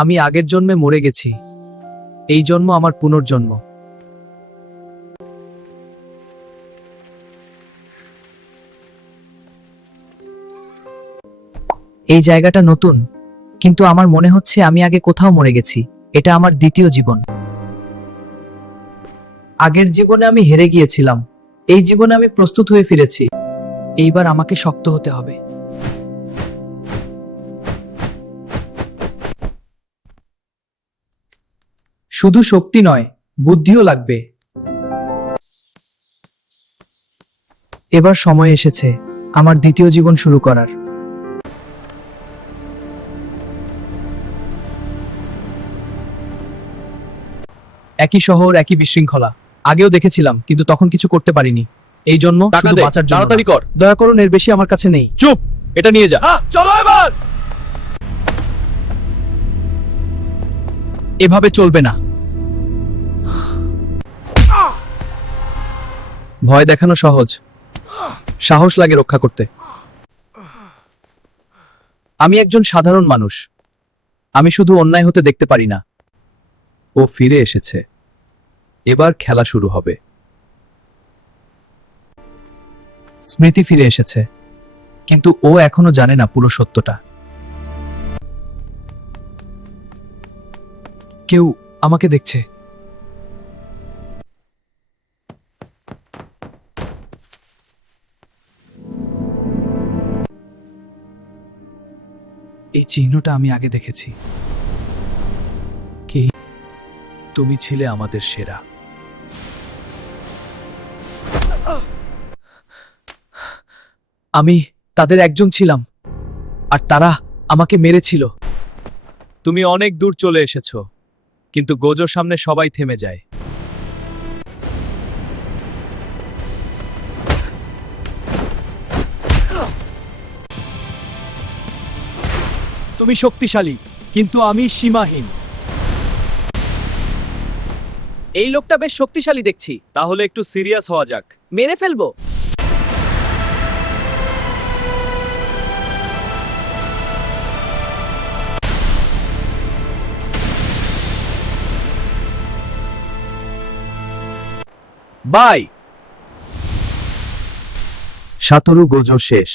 আমি আগের জন্মে মরে গেছি, এই জন্ম আমার পুনর্জন্ম। এই জায়গাটা নতুন, কিন্তু আমার মনে হচ্ছে আমি আগে কোথাও মরে গেছি। এটা আমার দ্বিতীয় জীবন। আগের জীবনে আমি হেরে গিয়েছিলাম, এই জীবনে আমি প্রস্তুত হয়ে ফিরেছি। এইবার আমাকে শক্ত হতে হবে। শুধু শক্তি নয়, বুদ্ধিও লাগবে। এবার সময় এসেছে আমার দ্বিতীয় জীবন শুরু করার। একই শহর, একই বিশৃঙ্খলা। আগেও দেখেছিলাম, কিন্তু তখন কিছু করতে পারিনি। এই জন্য শুধু বাঁচার জন্য তাড়াতাড়ি কর। দয়া করুন, এর বেশি আমার কাছে নেই। চুপ, এটা নিয়ে যা। চলো এবার। এভাবে চলবে না। ভয় দেখানো সহজ, সাহস লাগে রক্ষা করতে। আমি একজন সাধারণ মানুষ, আমি শুধু অন্যায় হতে দেখতে পারি না। ও ফিরে এসেছে, এবার খেলা শুরু হবে। স্মৃতি ফিরে এসেছে, কিন্তু ও এখনো জানে না পুরো সত্যটা। কেউ আমাকে দেখছে। এই চিহ্নটা আমি আগে দেখেছি। কি? তুমি ছিলে আমাদের সেরা। আমি তাদের একজন ছিলাম, আর তারা আমাকে মেরেছিল। তুমি অনেক দূর চলে এসেছো, কিন্তু গোজোর সামনে সবাই থেমে যায়। তুমি শক্তিশালী, কিন্তু আমি সীমাহীন। এই লোকটা বেশ শক্তিশালী দেখছি। তাহলে একটু সিরিয়াস হওয়া যাক। মেরে ফেলবো। বাই। সাতোরু গোজো শেষ।